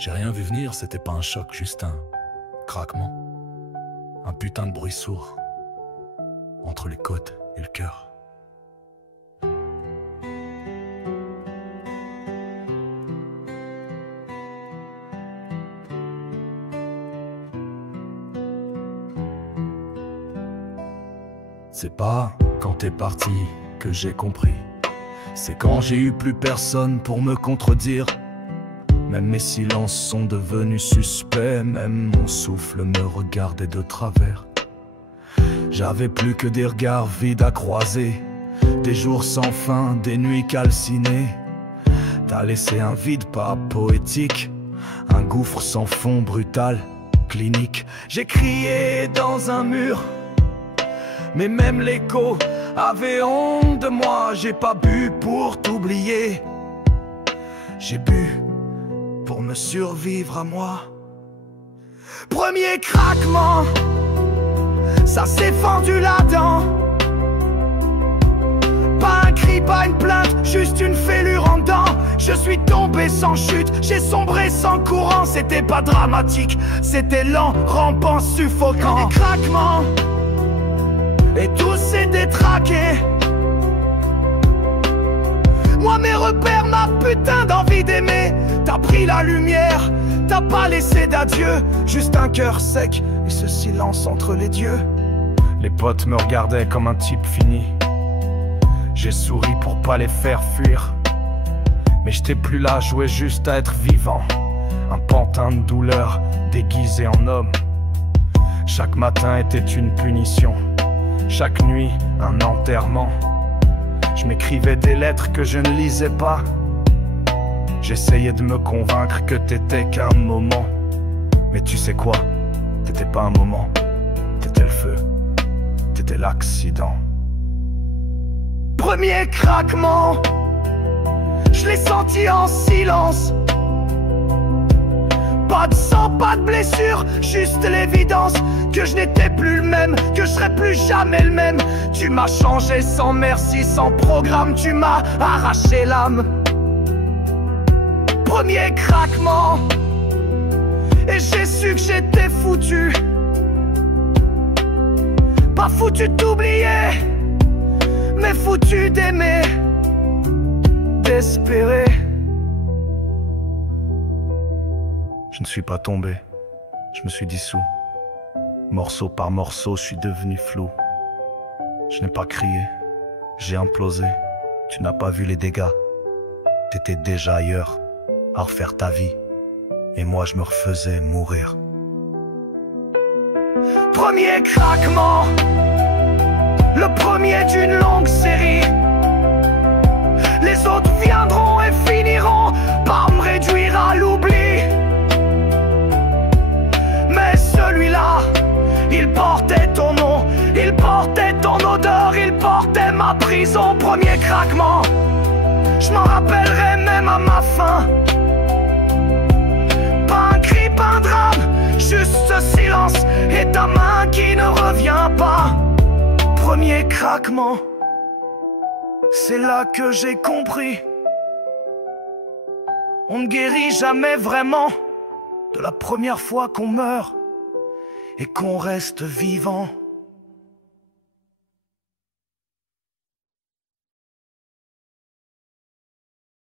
J'ai rien vu venir, c'était pas un choc, juste un craquement. Un putain de bruit sourd entre les côtes et le cœur. C'est pas quand t'es parti que j'ai compris. C'est quand j'ai eu plus personne pour me contredire. Même mes silences sont devenus suspects. Même mon souffle me regardait de travers. J'avais plus que des regards vides à croiser. Des jours sans fin, des nuits calcinées. T'as laissé un vide pas poétique. Un gouffre sans fond brutal, clinique. J'ai crié dans un mur, mais même l'écho avait honte de moi. J'ai pas bu pour t'oublier, j'ai bu pour me survivre à moi. Premier craquement, ça s'est fendu là-dedans. Pas un cri, pas une plainte, juste une fêlure en dedans. Je suis tombé sans chute, j'ai sombré sans courant. C'était pas dramatique, c'était lent, rampant, suffocant. Des craquements et tout s'est détraqué. Moi mes repères, ma putain d'envie d'aimer. T'as pris la lumière, t'as pas laissé d'adieu. Juste un cœur sec et ce silence entre les dieux. Les potes me regardaient comme un type fini. J'ai souri pour pas les faire fuir. Mais j'étais plus là, jouais juste à être vivant. Un pantin de douleur déguisé en homme. Chaque matin était une punition. Chaque nuit, un enterrement. Je m'écrivais des lettres que je ne lisais pas. J'essayais de me convaincre que t'étais qu'un moment. Mais tu sais quoi? T'étais pas un moment. T'étais le feu. T'étais l'accident. Premier craquement, je l'ai senti en silence. Pas de sang, pas de blessure, juste l'évidence que je n'étais plus le même, que je serais plus jamais le même. Tu m'as changé sans merci, sans programme, tu m'as arraché l'âme. Premier craquement, et j'ai su que j'étais foutu. Pas foutu de t'oublier, mais foutu d'aimer, d'espérer. Je ne suis pas tombé, je me suis dissous. Morceau par morceau, je suis devenu flou. Je n'ai pas crié, j'ai implosé. Tu n'as pas vu les dégâts. T'étais déjà ailleurs, à refaire ta vie. Et moi je me refaisais mourir. Premier craquement, le premier d'une longue série. Les autres viendront et finiront par me réduire à l'oubli. Mais celui-là, il portait ton nom, il portait ton odeur, il portait ma prison. Premier craquement, je m'en rappellerai même à ma fin. Pas un cri, pas un drame, juste ce silence et ta main qui ne revient pas. Premier craquement, c'est là que j'ai compris. On ne guérit jamais vraiment de la première fois qu'on meurt et qu'on reste vivant.